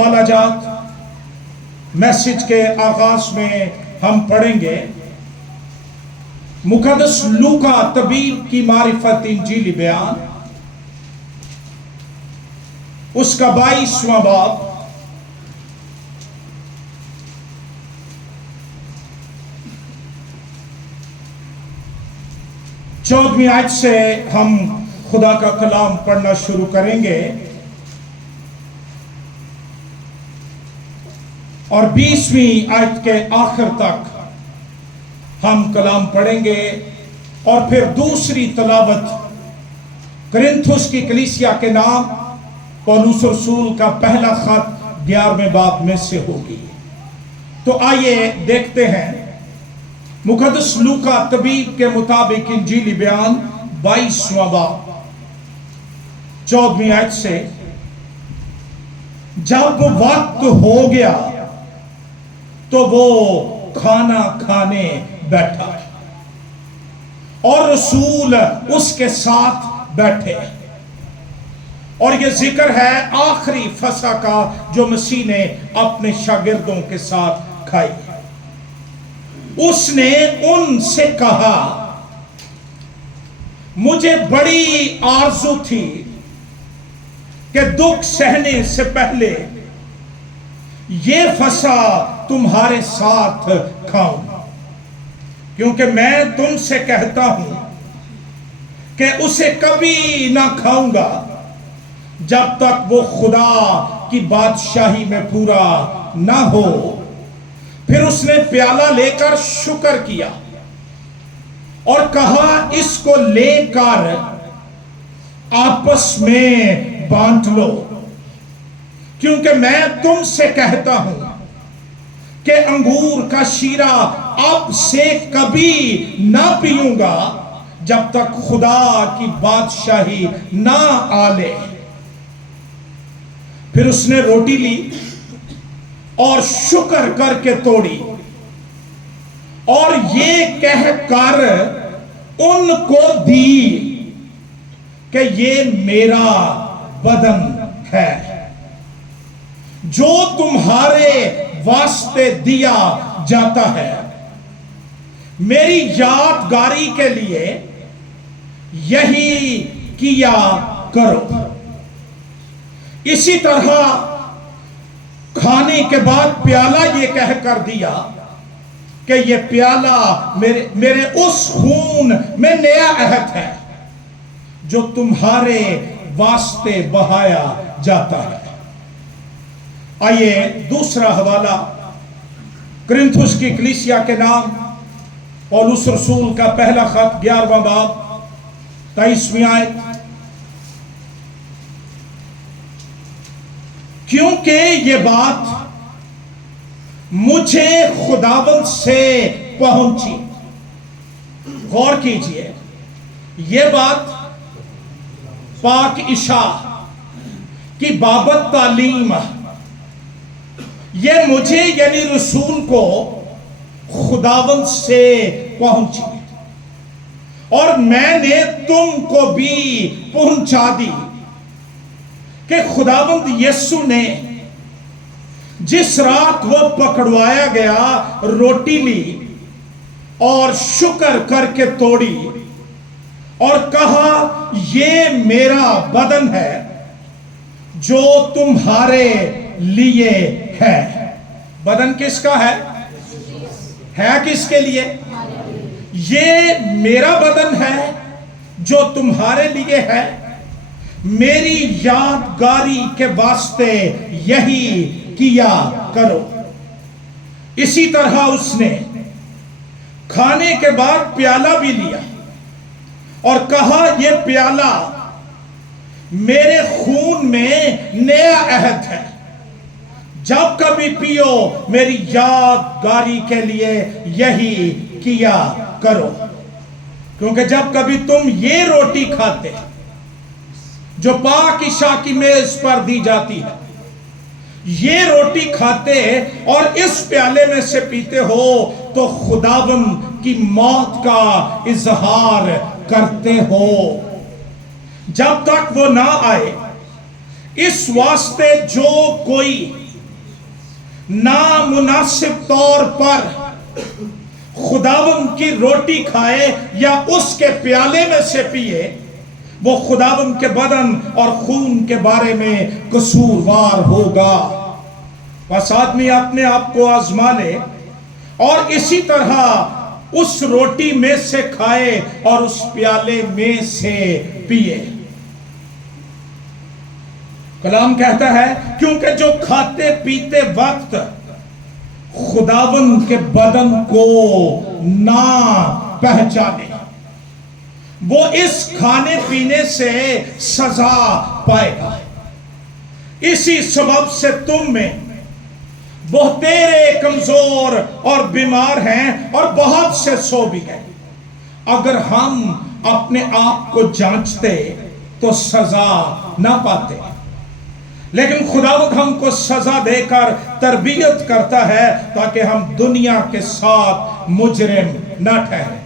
حوالہ جات میسج کے آغاز میں ہم پڑھیں گے مقدس لوکا طبیب کی معرفت انجیلی بیان، اس کا 22واں باب، چودہویں آیت سے ہم خدا کا کلام پڑھنا شروع کریں گے اور 20ویں آیت کے آخر تک ہم کلام پڑھیں گے، اور پھر دوسری تلاوت کرنتھس کی کلیسیا کے نام پولس رسول کا پہلا خط 11ویں باب میں سے ہوگی۔ تو آئیے دیکھتے ہیں مقدس لوکا طبیب کے مطابق انجیلی بیان 22واں باب 14ویں آیت سے، جب وقت ہو گیا تو وہ کھانا کھانے بیٹھا اور رسول اس کے ساتھ بیٹھے، اور یہ ذکر ہے آخری فسح کا جو مسیح نے اپنے شاگردوں کے ساتھ کھائی۔ اس نے ان سے کہا، مجھے بڑی آرزو تھی کہ دکھ سہنے سے پہلے یہ فسح تمہارے ساتھ کھاؤں، کیونکہ میں تم سے کہتا ہوں کہ اسے کبھی نہ کھاؤں گا جب تک وہ خدا کی بادشاہی میں پورا نہ ہو۔ پھر اس نے پیالہ لے کر شکر کیا اور کہا، اس کو لے کر آپس میں بانٹ لو، کیونکہ میں تم سے کہتا ہوں کہ انگور کا شیرہ اب سے کبھی نہ پیوں گا جب تک خدا کی بادشاہی نہ آ لے۔ پھر اس نے روٹی لی اور شکر کر کے توڑی اور یہ کہہ کر ان کو دی کہ یہ میرا بدن ہے جو تمہارے واسطے دیا جاتا ہے، میری یادگاری کے لیے یہی کیا کرو۔ اسی طرح کھانے کے بعد پیالہ یہ کہہ کر دیا کہ یہ پیالہ میرے اس خون میں نیا عہد ہے جو تمہارے واسطے بہایا جاتا ہے۔ آئیے دوسرا حوالہ کرنتھس کی کلیسیا کے نام پولس رسول کا پہلا خط 11واں باب 23ویں آیت، کیونکہ یہ بات مجھے خداوند سے پہنچی۔ غور کیجئے، یہ بات پاک عشاء کی بابت تعلیم، یہ مجھے یعنی رسول کو خداوند سے پہنچی، اور میں نے تم کو بھی پہنچا دی کہ خداوند یسوع نے جس رات وہ پکڑوایا گیا روٹی لی اور شکر کر کے توڑی اور کہا، یہ میرا بدن ہے جو تمہارے لیے ہے۔ بدن کس کا ہے کس کے لیے؟ یہ میرا بدن ہے جو تمہارے لیے ہے، میری یادگاری کے واسطے یہی کیا کرو۔ اسی طرح اس نے کھانے کے بعد پیالہ بھی لیا اور کہا، یہ پیالہ میرے خون میں نیا عہد ہے، جب کبھی پیو میری یادگاری کے لیے یہی کیا کرو۔ کیونکہ جب کبھی تم یہ روٹی کھاتے جو پاک عشاء کی میز پر دی جاتی ہے، یہ روٹی کھاتے اور اس پیالے میں سے پیتے ہو تو خداوند کی موت کا اظہار کرتے ہو جب تک وہ نہ آئے۔ اس واسطے جو کوئی نامناسب طور پر خداوند کی روٹی کھائے یا اس کے پیالے میں سے پیے، وہ خداوند کے بدن اور خون کے بارے میں قصوروار ہوگا۔ بس آدمی اپنے آپ کو آزما لے اور اسی طرح اس روٹی میں سے کھائے اور اس پیالے میں سے پیے۔ کلام کہتا ہے کیونکہ جو کھاتے پیتے وقت خداوند کے بدن کو نہ پہچانے، وہ اس کھانے پینے سے سزا پائے گا۔ اسی سبب سے تم میں بہتیرے کمزور اور بیمار ہیں اور بہت سے سو بھی گئے۔ اگر ہم اپنے آپ کو جانچتے تو سزا نہ پاتے، لیکن خداوند ہم کو سزا دے کر تربیت کرتا ہے تاکہ ہم دنیا کے ساتھ مجرم نہ ٹھہریں۔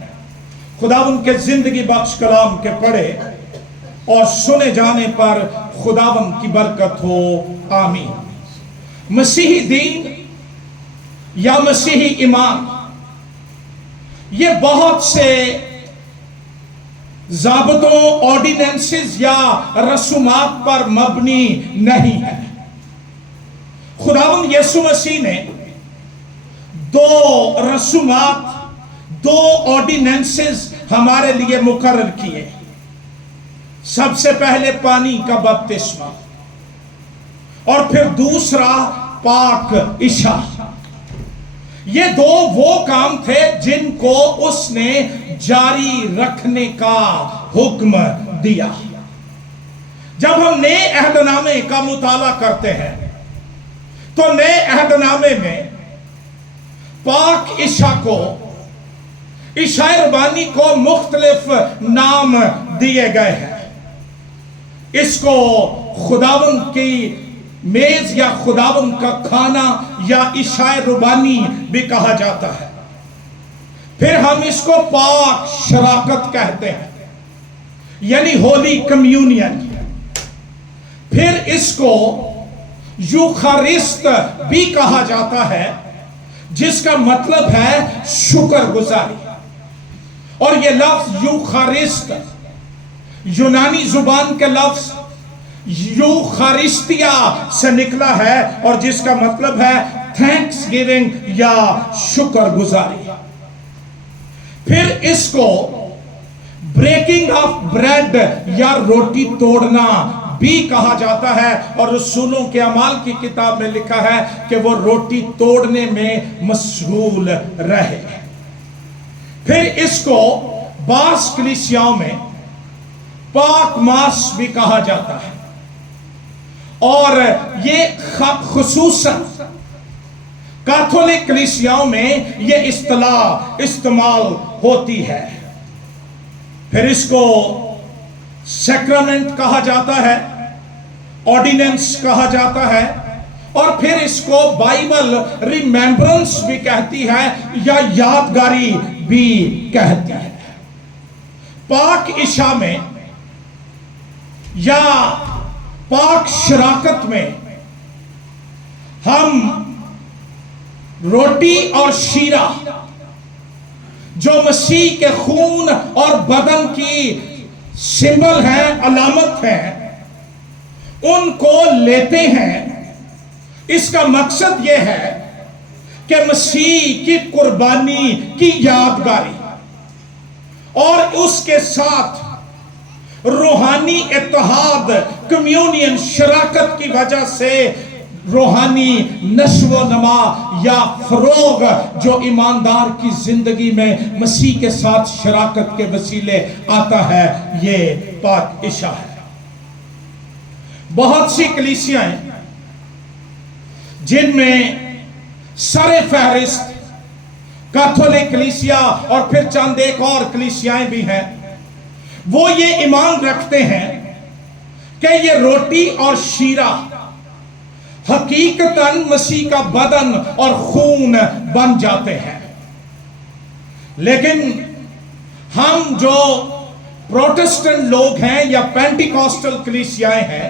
خداوند کے زندگی بخش کلام کے پڑھے اور سنے جانے پر خداوند کی برکت ہو، آمین۔ مسیحی دین یا مسیحی ایمان یہ بہت سے ضابطوں، آرڈیننسز یا رسومات پر مبنی نہیں ہے۔ خداوند یسوع مسیح نے دو رسومات، دو آرڈیننسز ہمارے لیے مقرر کیے۔ سب سے پہلے پانی کا بپتسمہ اور پھر دوسرا پاک عشاء۔ یہ دو وہ کام تھے جن کو اس نے جاری رکھنے کا حکم دیا۔ جب ہم نئے عہد نامے کا مطالعہ کرتے ہیں تو نئے عہد نامے میں پاک عشاء کو، عشاء ربانی کو مختلف نام دیے گئے ہیں۔ اس کو خداوند کی میز یا خداوند کا کھانا یا عشاء ربانی بھی کہا جاتا ہے۔ پھر ہم اس کو پاک شراکت کہتے ہیں، یعنی ہولی کمیونین۔ پھر اس کو یوخارسٹ بھی کہا جاتا ہے، جس کا مطلب ہے شکر گزاری۔ اور یہ لفظ یوخارسٹ یونانی زبان کے لفظ یوخارسٹیا سے نکلا ہے اور جس کا مطلب ہے تھینکس گیونگ یا شکر گزاری۔ پھر اس کو بریکنگ آف بریڈ یا روٹی توڑنا بھی کہا جاتا ہے، اور رسولوں کے اعمال کی کتاب میں لکھا ہے کہ وہ روٹی توڑنے میں مشغول رہے۔ پھر اس کو بعض کلیسیاؤں میں پاک ماس بھی کہا جاتا ہے، اور یہ خصوصاً کیتھولک کلیسیاؤں میں یہ اصطلاح استعمال ہوتی ہے۔ پھر اس کو سیکرامنٹ کہا جاتا ہے، آرڈیننس کہا جاتا ہے، اور پھر اس کو بائبل ریمیمبرنس بھی کہتی ہے یا یادگاری بھی کہتی ہے۔ پاک عشاء میں یا پاک شراکت میں ہم روٹی اور شیرہ جو مسیح کے خون اور بدن کی سمبل ہیں، علامت ہیں، ان کو لیتے ہیں۔ اس کا مقصد یہ ہے کہ مسیح کی قربانی کی یادگاری اور اس کے ساتھ روحانی اتحاد، کمیونین، شراکت کی وجہ سے روحانی نشو و نما یا فروغ جو ایماندار کی زندگی میں مسیح کے ساتھ شراکت کے وسیلے آتا ہے، یہ پاک عشاء ہے۔ بہت سی کلیسیاں جن میں سر فہرست کیتھولک کلیسیا اور پھر چند ایک اور کلیسیاں بھی ہیں، وہ یہ ایمان رکھتے ہیں کہ یہ روٹی اور شیرہ حقیقتاً مسیح کا بدن اور خون بن جاتے ہیں۔ لیکن ہم جو پروٹسٹنٹ لوگ ہیں یا پینٹیکوسٹل کلیسیائیں ہیں،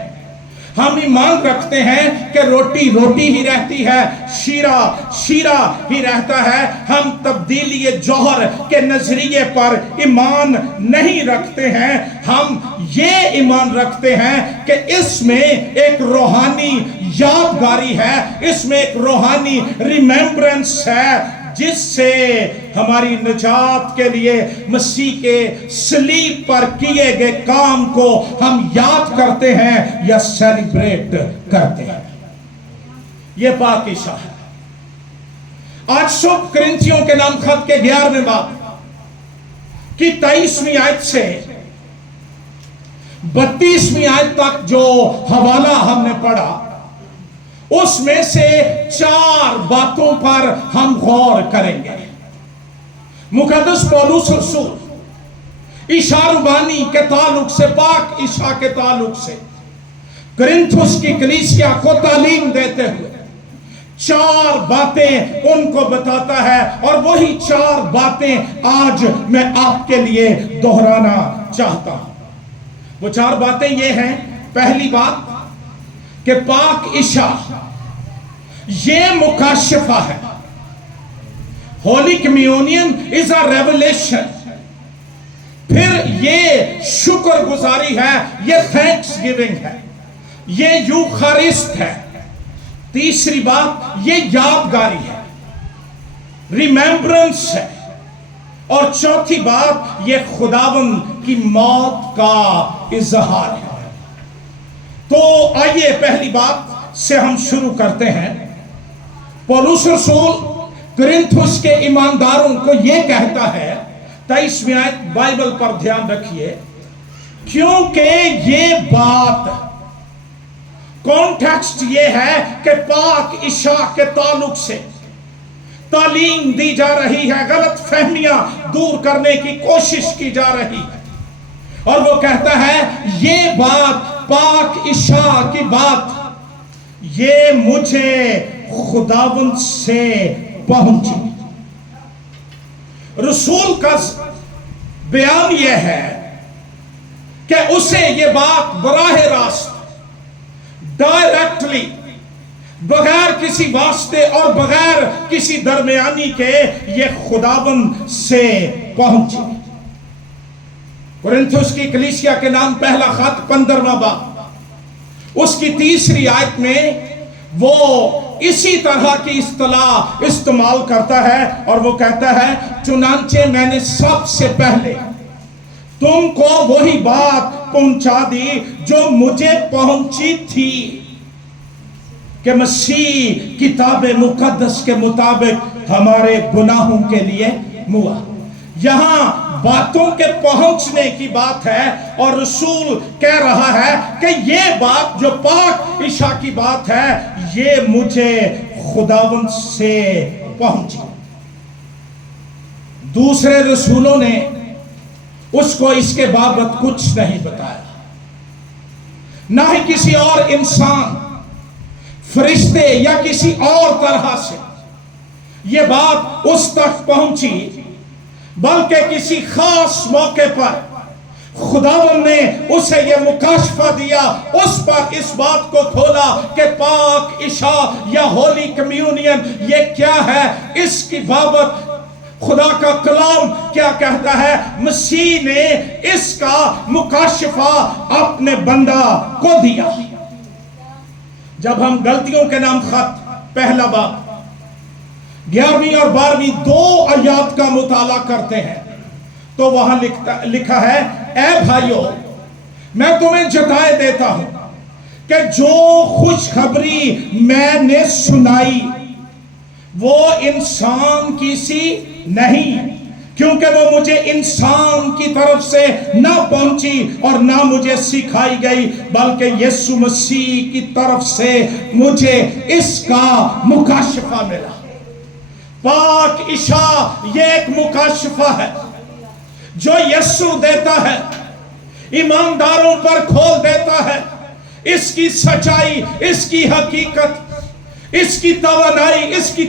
ہم ایمان رکھتے ہیں کہ روٹی روٹی ہی رہتی ہے، شیرہ شیرہ ہی رہتا ہے۔ ہم تبدیلی جوہر کے نظریے پر ایمان نہیں رکھتے ہیں، ہم یہ ایمان رکھتے ہیں کہ اس میں ایک روحانی یادگاری ہے، اس میں ایک روحانی ریمیمبرنس ہے، جس سے ہماری نجات کے لیے مسیح کے صلیب پر کیے گئے کام کو ہم یاد کرتے ہیں یا سیلیبریٹ کرتے ہیں۔ یہ پاک عشاء ہے۔ آج صبح کرنتھیوں کے نام خط کے 11ویں باب کی 23ویں آیت سے 32ویں آیت تک جو حوالہ ہم نے پڑھا، اس میں سے 4 باتوں پر ہم غور کریں گے۔ مقدس پولس رسول عشاء ربانی کے تعلق سے، پاک عشاء کے تعلق سے کرنتھس کی کلیسیا کو تعلیم دیتے ہوئے 4 باتیں ان کو بتاتا ہے، اور وہی 4 باتیں آج میں آپ کے لیے دہرانا چاہتا ہوں۔ وہ 4 باتیں یہ ہیں۔ پہلی بات کہ پاک عشاء یہ مکاشفہ ہے۔ Holy communion is a revelation. پھر یہ شکر گزاری ہے، یہ تھینکس گیونگ ہے، یہ یوخارسٹ ہے۔ تیسری بات یہ یادگاری ہے، ریمیمبرنس ہے۔ اور چوتھی بات یہ خداوند کی موت کا اظہار ہے۔ تو آئیے پہلی بات سے ہم شروع کرتے ہیں۔ پولس رسول کرنتھس کے ایمانداروں کو یہ کہتا ہے، 23ویں آیت بائبل پر دھیان رکھیے، کیونکہ یہ بات، کانٹیکسٹ یہ ہے کہ پاک عشاء کے تعلق سے تعلیم دی جا رہی ہے، غلط فہمیاں دور کرنے کی کوشش کی جا رہی ہے، اور وہ کہتا ہے یہ بات، پاک عشاء کی بات، یہ مجھے خداوند سے پہنچی۔ رسول کا بیان یہ ہے کہ اسے یہ بات براہ راست، ڈائریکٹلی، بغیر کسی واسطے اور بغیر کسی درمیانی کے، یہ خداوند سے پہنچی۔ کرنتھس کی کلیسیا کے نام پہلا خط 15واں باب، اس کی 3 آیت میں وہ اسی طرح کی اصطلاح استعمال کرتا ہے، اور وہ کہتا ہے چنانچہ میں نے سب سے پہلے تم کو وہی بات پہنچا دی جو مجھے پہنچی تھی، کہ مسیح کتاب مقدس کے مطابق ہمارے گناہوں کے لیے موا۔ یہاں باتوں کے پہنچنے کی بات ہے، اور رسول کہہ رہا ہے کہ یہ بات جو پاک عشاء کی بات ہے، یہ مجھے خداوند سے پہنچی۔ دوسرے رسولوں نے اس کو اس کے بابت کچھ نہیں بتایا، نہ ہی کسی اور انسان، فرشتے یا کسی اور طرح سے یہ بات اس تک پہنچی، بلکہ کسی خاص موقع پر خداوند نے اسے یہ مکاشفہ دیا، اس پر اس بات کو کھولا کہ پاک عشاء یا ہولی کمیونین یہ کیا ہے، اس کی بابت خدا کا کلام کیا کہتا ہے۔ مسیح نے اس کا مکاشفہ اپنے بندہ کو دیا۔ جب ہم غلطیوں کے نام خط پہلا باب 11ویں اور 12ویں 2 آیات کا مطالعہ کرتے ہیں، تو وہاں لکھا ہے، اے بھائیو، میں تمہیں جتائے دیتا ہوں کہ جو خوشخبری میں نے سنائی وہ انسان کی سی نہیں، کیونکہ وہ مجھے انسان کی طرف سے نہ پہنچی اور نہ مجھے سکھائی گئی، بلکہ یسوع مسیح کی طرف سے مجھے اس کا مکاشفہ ملا۔ پاک عشاء یہ ایک مکاشفہ ہے جو یسوع دیتا ہے، ایمانداروں پر کھول دیتا ہے اس کی سچائی، اس کی حقیقت، اس کی توانائی، اس کی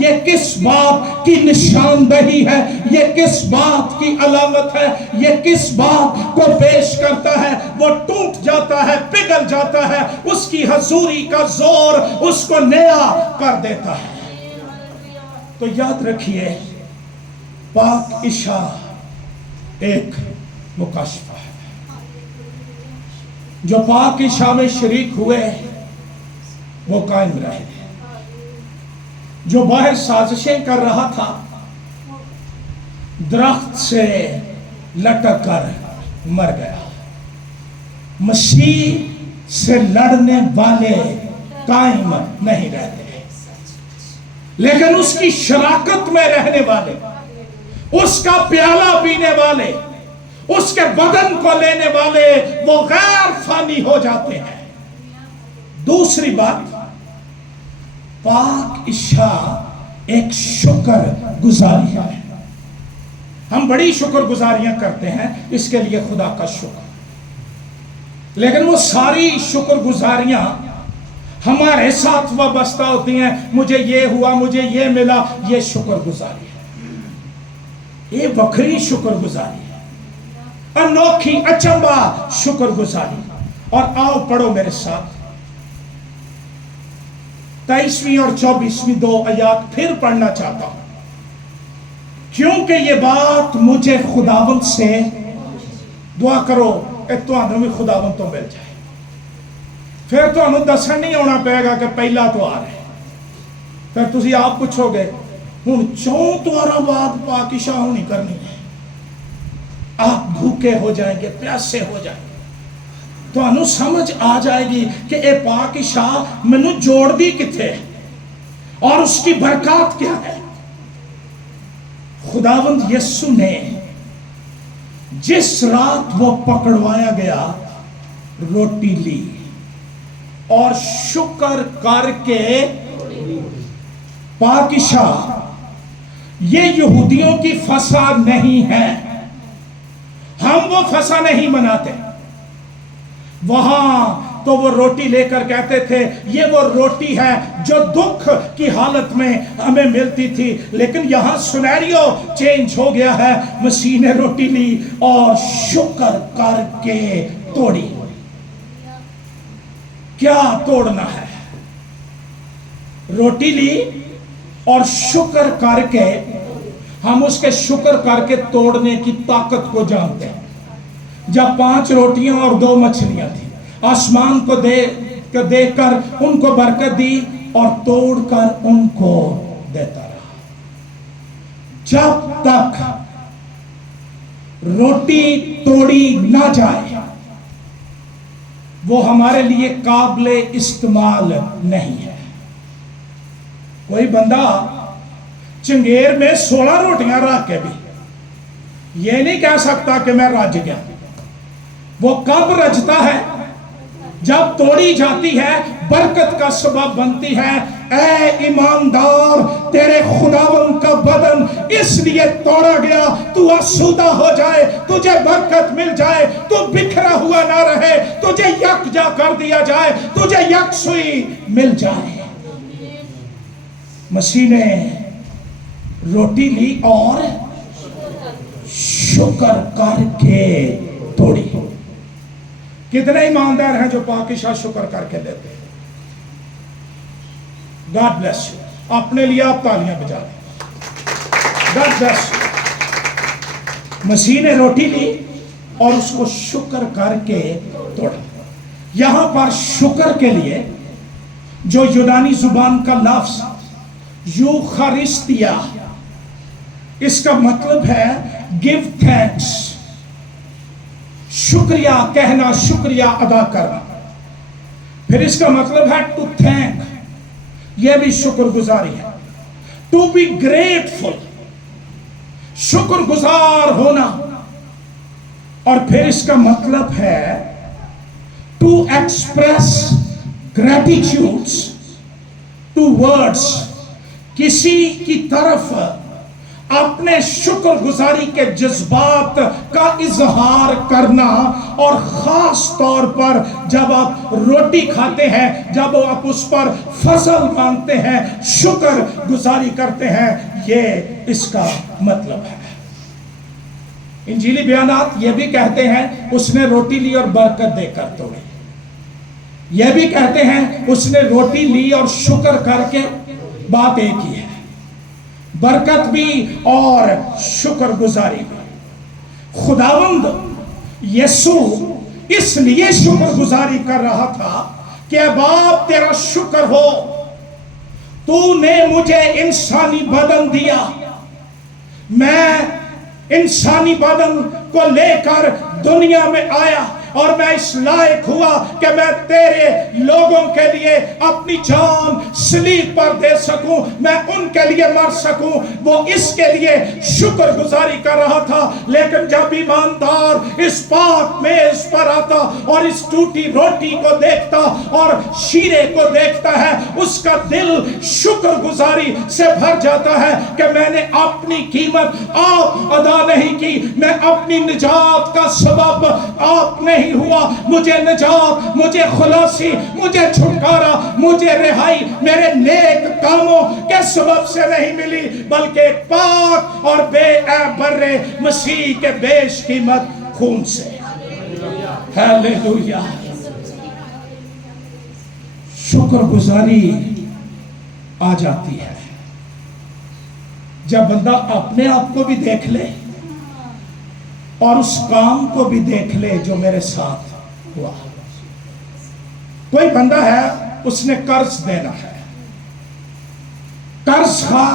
یہ کس بات کی نشاندہی ہے, یہ کس بات کی علامت ہے, یہ کس بات کو پیش کرتا ہے؟ وہ ٹوٹ جاتا ہے, پگھل جاتا ہے, اس کی حضوری کا زور اس کو نیا کر دیتا ہے. تو یاد رکھیے, پاک عشاء ایک مکاشفہ ہے. جو پاک عشاء میں شریک ہوئے وہ قائم رہے. جو باہر سازشیں کر رہا تھا, درخت سے لٹک کر مر گیا. مسیح سے لڑنے والے قائم نہیں رہتے, لیکن اس کی شراکت میں رہنے والے, اس کا پیالہ پینے والے, اس کے بدن کو لینے والے, وہ غیر فانی ہو جاتے ہیں. دوسری بات, پاک عشاء ایک شکر گزاری ہے. ہم بڑی شکر گزاریاں کرتے ہیں, اس کے لیے خدا کا شکر, لیکن وہ ساری شکر گزاریاں ہمارے ساتھ وابستہ ہوتی ہیں. مجھے یہ ہوا, مجھے یہ ملا, یہ شکر گزاری ہے. یہ بکری شکر گزاری ہے, انوکھی اچنبا شکر گزاری. اور آؤ پڑھو میرے ساتھ 23ویں اور 24ویں 2 آیات پھر پڑھنا چاہتا ہوں, کیونکہ یہ بات مجھے خداوند سے, دعا کرو کہ تمہیں بھی خداوند تو مل جائے. پھر تمہیں دسن نہیں ہونا پڑے گا کہ پہلا تو آ رہے, پھر تسی آپ پوچھو گے ہوں 4 توارا بعد پاک عشاء ہونی کرنی ہے. آپ بھوکے ہو جائیں گے, پیاسے ہو جائیں گے, تو انو سمجھ آ جائے گی کہ اے پاک عشاء منو جوڑ دی کتے اور اس کی برکات کیا ہے. خداوند یسو نے جس رات وہ پکڑوایا گیا روٹی لی اور شکر کر کے, پاک عشاء یہ یہودیوں کی فسح نہیں ہے, ہم وہ فسح نہیں مناتے. وہاں تو وہ روٹی لے کر کہتے تھے یہ وہ روٹی ہے جو دکھ کی حالت میں ہمیں ملتی تھی, لیکن یہاں سنیریو چینج ہو گیا ہے. مسیح نے روٹی لی اور شکر کر کے توڑی. کیا توڑنا ہے؟ روٹی لی اور شکر کر کے, ہم اس کے شکر کر کے توڑنے کی طاقت کو جانتے ہیں. جب 5 روٹیاں اور 2 مچھلیاں تھیں, آسمان کو دیکھ کر ان کو برکت دی اور توڑ کر ان کو دیتا رہا. جب تک روٹی توڑی نہ جائے وہ ہمارے لیے قابل استعمال نہیں ہے. کوئی بندہ چنگیر میں 16 روٹیاں رکھ کے بھی یہ نہیں کہہ سکتا کہ میں رج گیا. وہ کب رجتا ہے؟ جب توڑی جاتی ہے, برکت کا سبب بنتی ہے. اے ایماندار, تیرے خداوند کا بدن اس لیے توڑا گیا تو آسودہ ہو جائے, تجھے برکت مل جائے, تو بکھرا ہوا نہ رہے, تجھے یکجا کر دیا جائے, تجھے یکسوئی مل جائے. مسیح نے روٹی لی اور شکر کر کے توڑی. کتنے ایماندار ہیں جو پاک عشاء شکر کر کے لیتے ہیں؟ God bless you. اپنے لیے آپ تالیاں بجا دیں. God bless you. مسیح نے روٹی لی اور اس کو شکر کر کے توڑا. یہاں پر شکر کے لیے جو یونانی زبان کا لفظ یوخارستیا, اس کا مطلب ہے give thanks, شکریہ کہنا, شکریہ ادا کرنا. پھر اس کا مطلب ہے to thank, یہ بھی شکر گزاری ہے. to be grateful, شکر گزار ہونا. اور پھر اس کا مطلب ہے to express gratitude towards, کسی کی طرف اپنے شکر گزاری کے جذبات کا اظہار کرنا، اور خاص طور پر جب آپ روٹی کھاتے ہیں، جب آپ اس پر فضل مانگتے ہیں، شکر گزاری کرتے ہیں، یہ اس کا مطلب ہے۔ انجیلی بیانات یہ بھی کہتے ہیں اس نے روٹی لی اور برکت دے کر توڑی، یہ بھی کہتے ہیں اس نے روٹی لی اور شکر کر کے بات ایک ہی ہے، برکت بھی اور شکر گزاری بھی۔ خداوند یسوع اس لیے شکر گزاری کر رہا تھا کہ اے باپ تیرا شکر ہو، تو نے مجھے انسانی بدن دیا، میں انسانی بدن کو لے کر دنیا میں آیا، اور میں اس لائق ہوا کہ میں تیرے لوگوں کے لیے اپنی جان صلیب پر دے سکوں، میں ان کے لیے مر سکوں۔ وہ اس کے لیے شکر گزاری کر رہا تھا، لیکن جب ایماندار اس پاک میز پر آتا اور اس ٹوٹی روٹی کو دیکھتا اور شیرے کو دیکھتا ہے، اس کا دل شکر گزاری سے بھر جاتا ہے کہ میں نے اپنی قیمت آپ ادا نہیں کی، میں اپنی نجات کا سبب آپ نہیں ہوا، مجھے نجات، مجھے خلاصی، مجھے چھٹکارا، مجھے رہائی میرے نیک کاموں کے سبب سے نہیں ملی، بلکہ پاک اور بے عیب برے مسیح کے بیش قیمت خون سے۔ ہیلیلویا۔ شکر گزاری آ جاتی ہے جب بندہ اپنے آپ کو بھی دیکھ لے اور اس کام کو بھی دیکھ لے جو میرے ساتھ ہوا۔ کوئی بندہ ہے، اس نے قرض دینا ہے، قرض خواہ،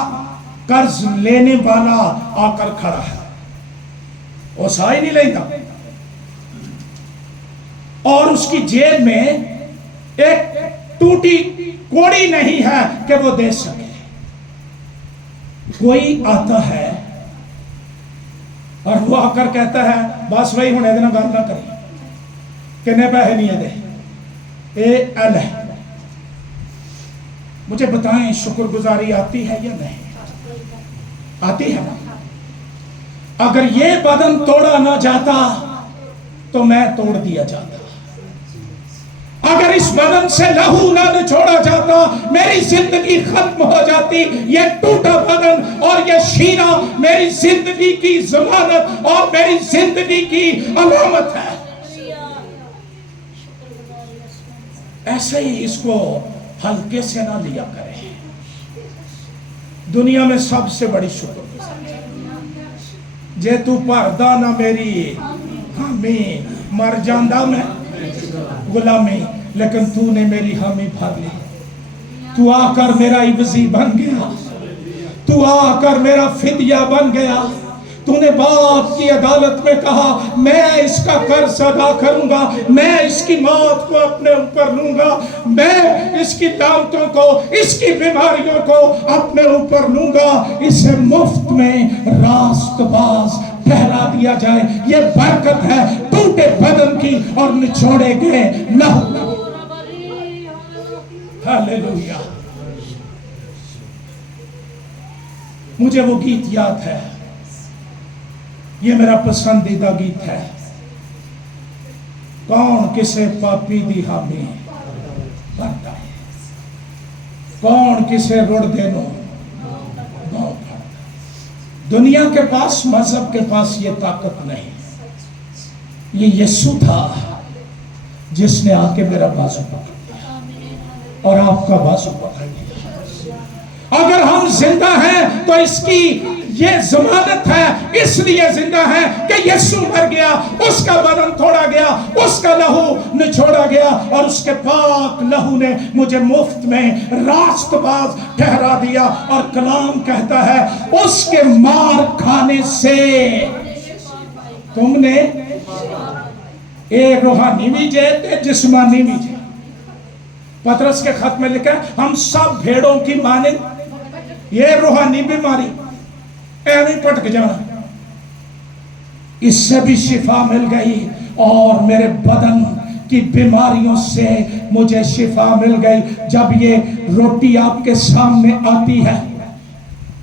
قرض لینے والا آ کر کھڑا ہے، وہ سا ہی نہیں لیتا، اور اس کی جیب میں ایک ٹوٹی کوڑی نہیں ہے کہ وہ دے سکے۔ کوئی آتا ہے اور وہ آ کر کہتا ہے بس بھائی ہوں ایدنا گل نہ کری، کنے پیسے نہیں دے، اے ایل ہے۔ مجھے بتائیں شکر گزاری آتی ہے یا نہیں؟ آتی ہے۔ اگر یہ بدن توڑا نہ جاتا تو میں توڑ دیا جاتا، اگر اس بدن سے لہو نہ نچوڑا جاتا میری زندگی ختم ہو جاتی۔ یہ ٹوٹا بدن اور یہ شیرہ میری زندگی کی ضمانت اور میری زندگی کی علامت ہے۔ ایسے ہی اس کو ہلکے سے نہ لیا کرے۔ دنیا میں سب سے بڑی شکر گزاری جے تو پردہ نہ میری حامی، مر جاندہ میں غلامی، لیکن تو نے میری حامی بھر لی، تو آ کر میرا عوضی بن گیا، تو آ کر میرا فدیہ بن گیا۔ تو نے باپ کی عدالت میں کہا میں اس کا قرض ادا کروں گا، میں اس کی موت کو اپنے اوپر لوں گا، میں اس کی لعنتوں کو، اس کی بیماریوں کو اپنے اوپر لوں گا، اسے مفت میں راست باز ٹھہرا دیا جائے۔ یہ برکت ہے ٹوٹے بدن کی اور نچوڑے گئے لہو۔ ہیلیلویا۔ مجھے وہ گیت یاد ہے، یہ میرا پسندیدہ گیت ہے۔ کون کسے پاپی دی حامی بنتا ہے، کون کسے رڑ دینو بھاؤ بھرتا۔ دنیا کے پاس، مذہب کے پاس یہ طاقت نہیں، یہ یسوع تھا جس نے آ کے میرا بازو پکڑ لیا اور آپ کا بازو پکڑ لیا۔ اگر ہم زندہ ہیں تو اس کی یہ ضمانت ہے، اس لیے زندہ ہے کہ یسوع مر گیا، اس کا بدن توڑا گیا، اس کا لہو نچوڑا گیا، اور اس کے پاک لہو نے مجھے مفت میں راست باز ٹھہرا دیا۔ اور کلام کہتا ہے اس کے مار کھانے سے تم نے ایک روحانی بھی جیتے، جسمانی بھی جیتے۔ پطرس کے خط میں لکھا ہے ہم سب بھیڑوں کی مانند یہ روحانی بیماری نہیں پٹک جانا، اس سے بھی شفا مل گئی، اور میرے بدن کی بیماریوں سے مجھے شفا مل گئی۔ جب یہ روٹی آپ کے سامنے آتی ہے،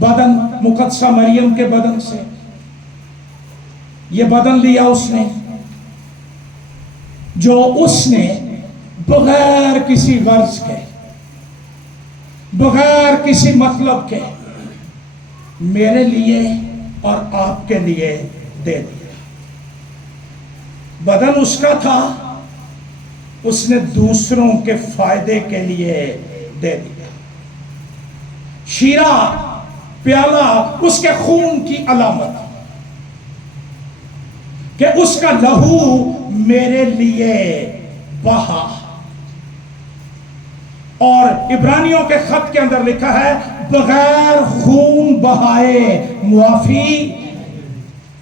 بدن مقدسہ مریم کے بدن سے یہ بدن لیا اس نے جو اس نے بغیر کسی غرض کے بغیر کسی مطلب کے میرے لیے اور آپ کے لیے دے دیا. بدن اس کا تھا, اس نے دوسروں کے فائدے کے لیے دے دیا. شیرہ پیالہ اس کے خون کی علامت کہ اس کا لہو میرے لیے بہا. اور عبرانیوں کے خط کے اندر لکھا ہے بغیر خون بہائے معافی.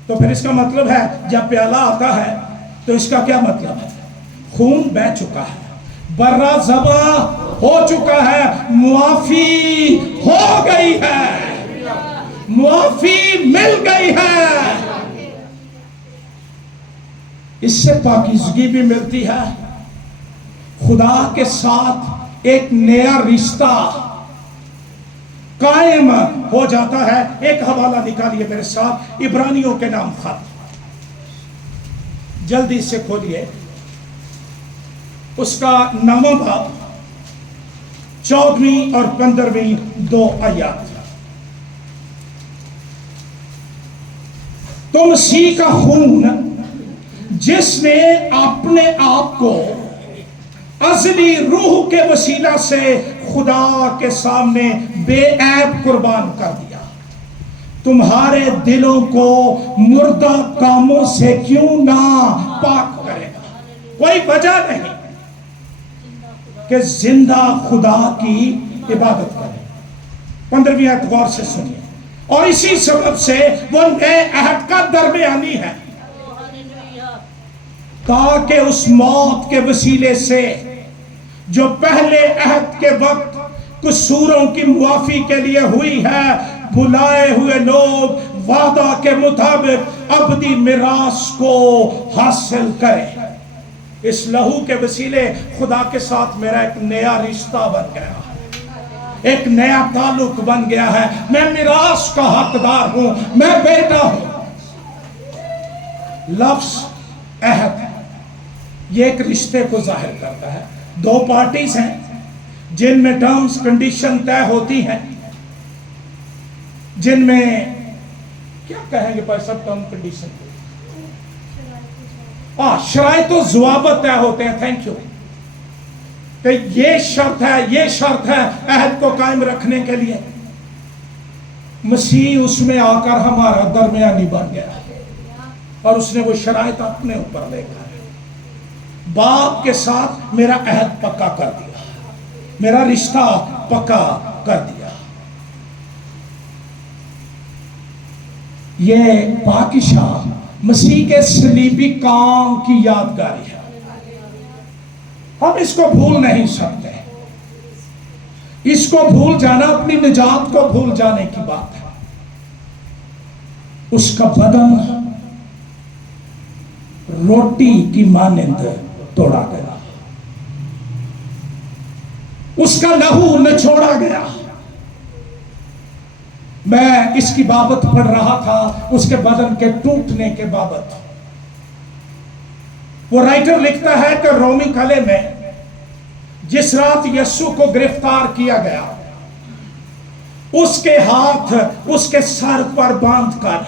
تو پھر اس کا مطلب ہے جب پیالہ آتا ہے تو اس کا کیا مطلب ہے؟ خون بہ چکا ہے, برہ ذبح ہو چکا ہے, معافی ہو گئی ہے, معافی مل گئی ہے. اس سے پاکیزگی بھی ملتی ہے, خدا کے ساتھ ایک نیا رشتہ قائم ہو جاتا ہے. ایک حوالہ نکالیے میرے ساتھ, عبرانیوں کے نام خط, جلدی سے کھولیے, اس کا نامہ باب 14ویں اور 15ویں 2 آیات. تو مسیح کا خون جس نے اپنے آپ کو ازلی روح کے وسیلہ سے خدا کے سامنے بے عیب قربان کر دیا, تمہارے دلوں کو مردہ کاموں سے کیوں نہ پاک کرے گا. کوئی وجہ نہیں کہ زندہ خدا کی عبادت کرے. 15ویں آیت غور سے سنیے. اور اسی سبب سے وہ نئے عہد کا درمیانی ہے, تاکہ اس موت کے وسیلے سے جو پہلے عہد کے وقت قصوروں کی معافی کے لیے ہوئی ہے, بھلائے ہوئے لوگ وعدہ کے مطابق ابدی میراث کو حاصل کریں. اس لہو کے وسیلے خدا کے ساتھ میرا ایک نیا رشتہ بن گیا, ایک نیا تعلق بن گیا ہے. میں میراث کا حقدار ہوں, میں بیٹا ہوں. لفظ عہد یہ ایک رشتے کو ظاہر کرتا ہے. 2 پارٹیز ہیں جن میں ٹرمز کنڈیشن طے ہوتی ہیں, جن میں کیا کہیں گے بھائی سب ٹرم کنڈیشن کو, شرائط و ضوابط طے ہوتے ہیں. Thank you. کہ یہ شرط ہے عہد کو قائم رکھنے کے لیے. مسیح اس میں آ کر ہمارا درمیانی بن گیا اور اس نے وہ شرائط اپنے اوپر لے کر باپ کے ساتھ میرا عہد پکا کر دیا, میرا رشتہ پکا کر دیا. یہ پاکشاہ مسیح کے صلیبی کام کی یادگاری ہے. ہم اس کو بھول نہیں سکتے. اس کو بھول جانا اپنی نجات کو بھول جانے کی بات ہے. اس کا بدن روٹی کی مانند توڑا گیا, اس کا لہو نچوڑا گیا. میں اس کی بابت پڑھ رہا تھا, اس کے بدن کے ٹوٹنے کے بابت. وہ رائٹر لکھتا ہے کہ رومی قلعے میں جس رات یسوع کو گرفتار کیا گیا, اس کے ہاتھ اس کے سر پر باندھ کر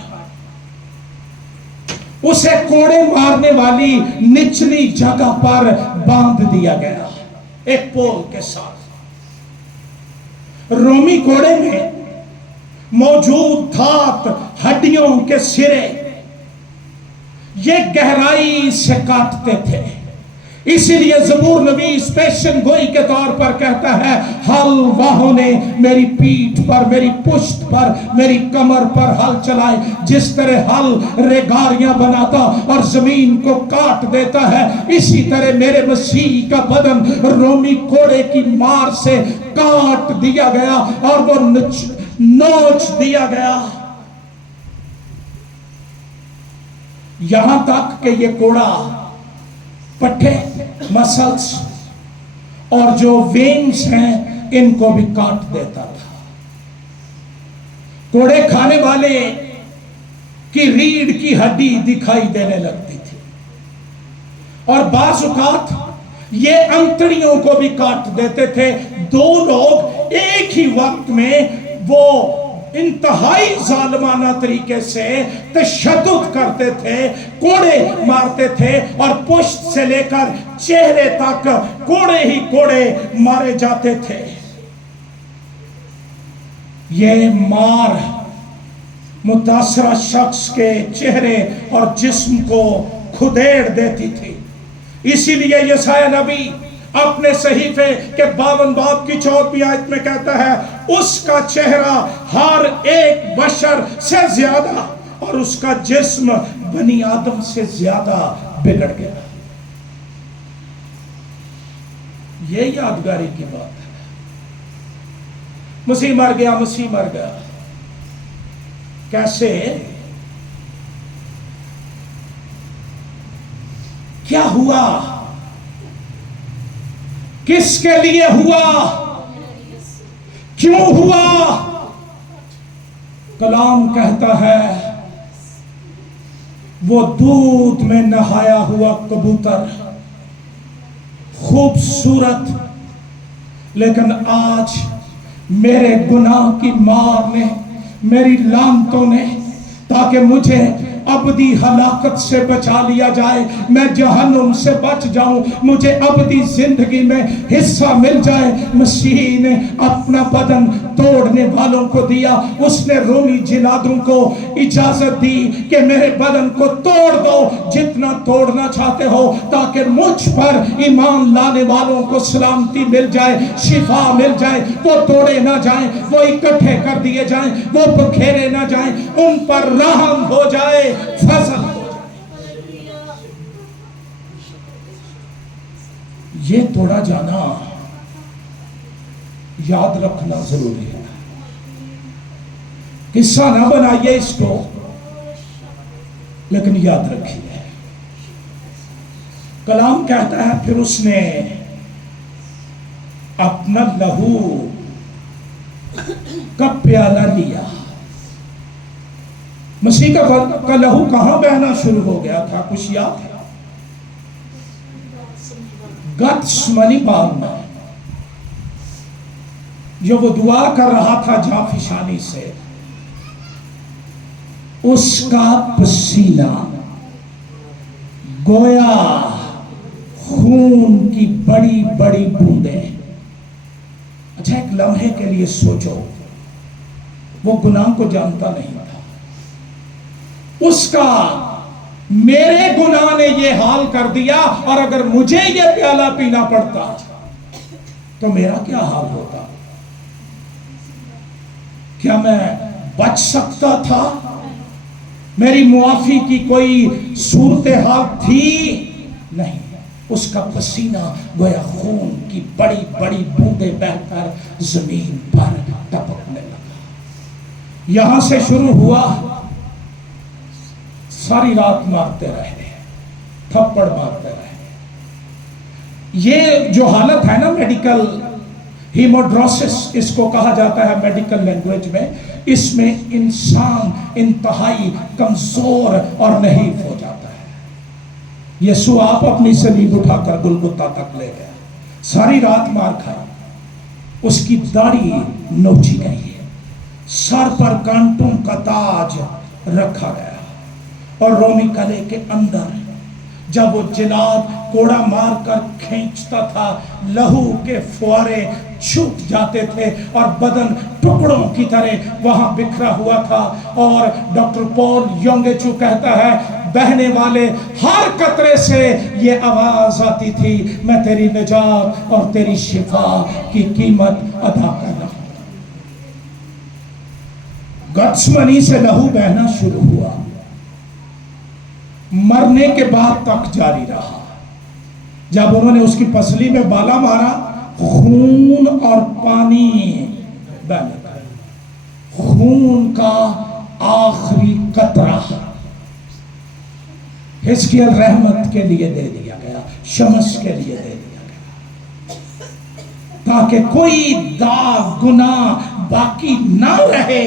اسے کوڑے مارنے والی نچلی جگہ پر باندھ دیا گیا, ایک پول کے ساتھ. رومی کوڑے میں موجود دھات ہڈیوں کے سرے یہ گہرائی سے کاٹتے تھے. اسی لیے زبور نویس پیشن گوئی کے طور پر کہتا ہے, ہل واہوں نے میری پیٹھ پر, میری پشت پر, میری کمر پر ہل چلائے. جس طرح ہل ریگاریاں بناتا اور زمین کو کاٹ دیتا ہے, اسی طرح میرے مسیح کا بدن رومی کوڑے کی مار سے کاٹ دیا گیا اور وہ نوچ دیا گیا, یہاں تک کہ یہ کوڑا پٹھے, مسلس اور جو وینز ہیں ان کو بھی کاٹ دیتا تھا. کوڑے کھانے والے کی ریڑھ کی ہڈی دکھائی دینے لگتی تھی، اور بعض اوقات یہ انتڑیوں کو بھی کاٹ دیتے تھے۔ دو لوگ ایک ہی وقت میں وہ انتہائی ظالمانہ طریقے سے تشدد کرتے تھے، کوڑے مارتے تھے، اور پشت سے لے کر چہرے تک کوڑے ہی کوڑے مارے جاتے تھے۔ یہ مار متاثرہ شخص کے چہرے اور جسم کو کھدیڑ دیتی تھی۔ اسی لیے یسایہ نبی اپنے صحیفے کے 52 باب کی 14ویں آیت میں کہتا ہے، اس کا چہرہ ہر ایک بشر سے زیادہ اور اس کا جسم بنی آدم سے زیادہ بگڑ گیا۔ یہ یادگاری کی بات ہے۔ مسیح مر گیا، مسیح مر گیا۔ کیسے؟ کیا ہوا؟ کس کے لیے ہوا؟ کیوں ہوا؟ کلام کہتا ہے وہ دودھ میں نہایا ہوا کبوتر، خوبصورت، لیکن آج میرے گناہ کی مار نے، میری لعنتوں نے، تاکہ مجھے ابدی ہلاکت سے بچا لیا جائے، میں جہنم سے بچ جاؤں، مجھے ابدی زندگی میں حصہ مل جائے، مسیح نے اپنا بدن توڑنے والوں کو دیا۔ اس نے رومی جلادوں کو اجازت دی کہ میرے بدن کو توڑ دو جتنا توڑنا چاہتے ہو، تاکہ مجھ پر ایمان لانے والوں کو سلامتی مل جائے، شفا مل جائے۔ وہ توڑے نہ جائیں، وہ اکٹھے کر دیے جائیں، وہ بکھیرے نہ جائیں، ان پر رحم ہو جائے، فضل ہو جائے۔ یہ توڑا جانا یاد رکھنا ضروری ہے۔ قصہ نہ بنائیے اس کو، لیکن یاد رکھیے۔ کلام کہتا ہے پھر اس نے اپنا لہو کا پیالہ لیا۔ مسیح کا لہو کہاں بہنا شروع ہو گیا تھا؟ کچھ یاد ہے؟ گتسمنی باغ میں، جو وہ دعا کر رہا تھا جانفشانی سے، اس کا پسینہ گویا خون کی بڑی بڑی بوندیں۔ اچھا ایک لمحے کے لیے سوچو، وہ گناہ کو جانتا نہیں تھا، اس کا میرے گناہ نے یہ حال کر دیا، اور اگر مجھے یہ پیالہ پینا پڑتا تو میرا کیا حال ہوتا؟ کیا میں بچ سکتا تھا؟ میری معافی کی کوئی صورتحال تھی؟ نہیں۔ اس کا پسینہ گویا خون کی بڑی بڑی بوندیں بہہ کر زمین پر ٹپکنے لگا۔ یہاں سے شروع ہوا، ساری رات مارتے رہے، تھپڑ مارتے رہے۔ یہ جو حالت ہے نا میڈیکل ہیموڈروسس اس کو کہا جاتا ہے میڈیکل لینگویج میں، اس میں انسان انتہائی کمزور اور نحیف ہو جاتا ہے۔ یسوع آپ اپنی صلیب اٹھا کر گلگتا تک لے گیا، ساری رات مار کھائی، اس کی داڑھی نوچی گئی ہے، سر پر کانٹوں کا تاج رکھا گیا، اور رومی قلعے کے اندر جب وہ جلاد کوڑا مار کر کھینچتا تھا، لہو کے فوارے چھوٹ جاتے تھے اور بدن ٹکڑوں کی طرح وہاں بکھرا ہوا تھا۔ اور ڈاکٹر پال یونگچو کہتا ہے، بہنے والے ہر قطرے سے یہ آواز آتی تھی، میں تیری نجات اور تیری شفا کی قیمت ادا کر رہا ہوں۔ گتسمنی سے لہو بہنا شروع ہوا، مرنے کے بعد تک جاری رہا۔ جب انہوں نے اس کی پسلی میں بالا مارا، خون اور پانی بہنے لگا، خون کا آخری قطرہ حزقیل رحمت کے لیے دے دیا گیا، شمس کے لیے دے دیا گیا، تاکہ کوئی داغ گناہ باقی نہ رہے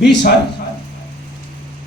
20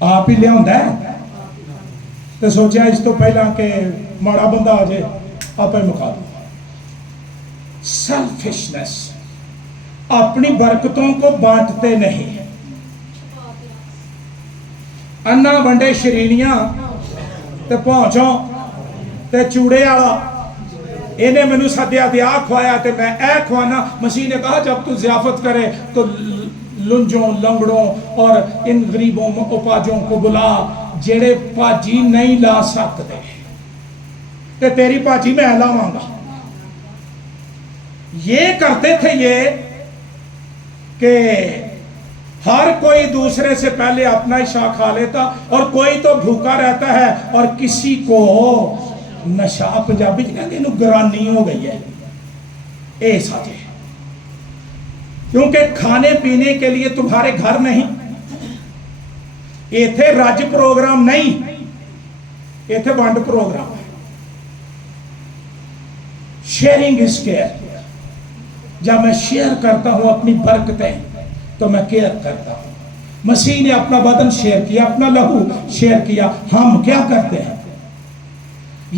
آپ ہی لیا تو سوچا اس تو پہلا کہ ماڑا بندہ آ جائے آپ ہی مکا دو. سیلفشنس، اپنی برکتوں کو بانٹتے نہیں. انا ونڈے شرینیاں تے پہنچوں تے چوڑے والا انہیں مینو سدیا تے آ کھوایا تے میں اے کھوانا. مسیح نے کہا جب تو ضیافت کرے تو لنجوں لنگڑوں اور ان غریبوں اپاجوں کو بلا جڑے پاجی نہیں لا سکتے تے تیری پاجی میں لاواں گا. یہ کرتے تھے یہ کہ ہر کوئی دوسرے سے پہلے اپنا ہی شاہ کھا لیتا اور کوئی تو بھوکا رہتا ہے اور کسی کو نشا. پنجابی کہتے ہیں گرانی ہو گئی ہے. اے ساتھ کیونکہ کھانے پینے کے لیے تمہارے گھر نہیں، ایتھے راج پروگرام نہیں، ایتھے بانڈ پروگرام ہے. Sharing is care. جب میں شیئر کرتا ہوں اپنی برکتیں تو میں کیئر کرتا ہوں. مسیح نے اپنا بدن شیئر کیا، اپنا لہو شیئر کیا. ہم کیا کرتے ہیں؟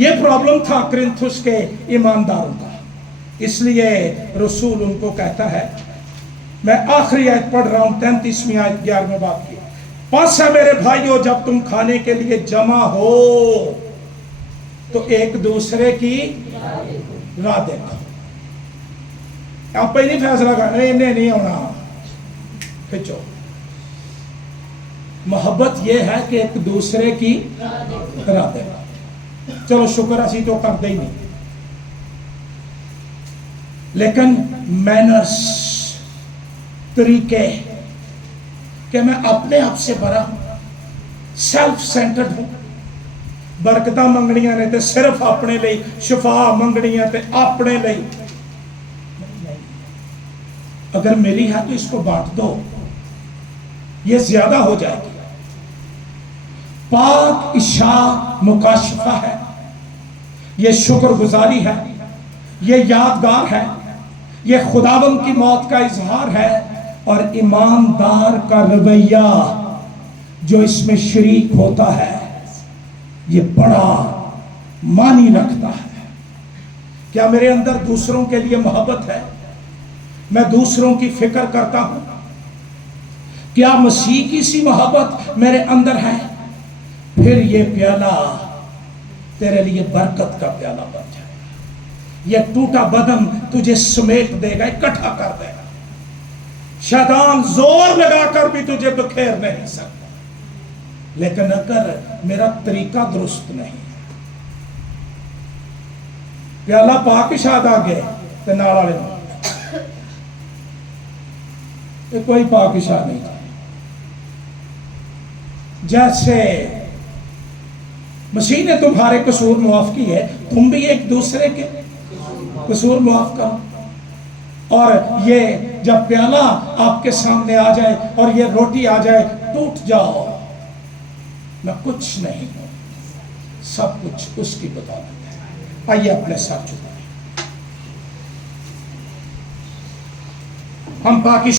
یہ پرابلم تھا کرنتھس کے ایمانداروں کا. اس لیے رسول ان کو کہتا ہے، میں آخری آیت پڑھ رہا ہوں 33ویں آیت 11ویں باب کی. پس ہے میرے بھائیو جب تم کھانے کے لیے جمع ہو تو ایک دوسرے کی راہ دیکھو. آپ پہ نہیں فیصلہ کرنا انہیں نہیں ہونا، کھچو. محبت یہ ہے کہ ایک دوسرے کی راہ دیکھو. چلو شکر اسی تو کرتے ہی نہیں، لیکن مینرز، طریقے کہ میں اپنے آپ سے بھرا ہوں، سیلف سینٹرڈ ہوں. برکتاں منگنیاں نے تے صرف اپنے لئی، شفا منگنیاں تے اپنے لئی. اگر ملی ہے تو اس کو بانٹ دو، یہ زیادہ ہو جائے گی. پاک اشاع مکاشفہ ہے، یہ شکر گزاری ہے، یہ یادگار ہے، یہ خداوند کی موت کا اظہار ہے، اور ایماندار کا رویہ جو اس میں شریک ہوتا ہے یہ بڑا معنی رکھتا ہے. کیا میرے اندر دوسروں کے لیے محبت ہے؟ میں دوسروں کی فکر کرتا ہوں؟ کیا مسیح کی سی محبت میرے اندر ہے؟ پھر یہ پیالہ تیرے لیے برکت کا پیالہ بن جائے گا. یہ ٹوٹا بدن تجھے سمیٹ دے گا، اکٹھا کر دے گا. شیطان زور لگا کر بھی تجھے بکھیر نہیں سکتا. لیکن اگر میرا طریقہ درست نہیں، پیالہ پاک شاد آگے تے نالا لینا، یہ کوئی پاک شاد نہیں تھا. جیسے مسیح نے تمہارے قصور معاف کی ہے، تم بھی ایک دوسرے کے قصور معاف کرو. اور یہ جب پیالہ آپ کے سامنے آ جائے اور یہ روٹی آ جائے، ٹوٹ جاؤ. میں کچھ نہیں ہوں، سب کچھ اس کی بدولت ہے. آئیے اپنے سر جھکائیں. ہم پاکستان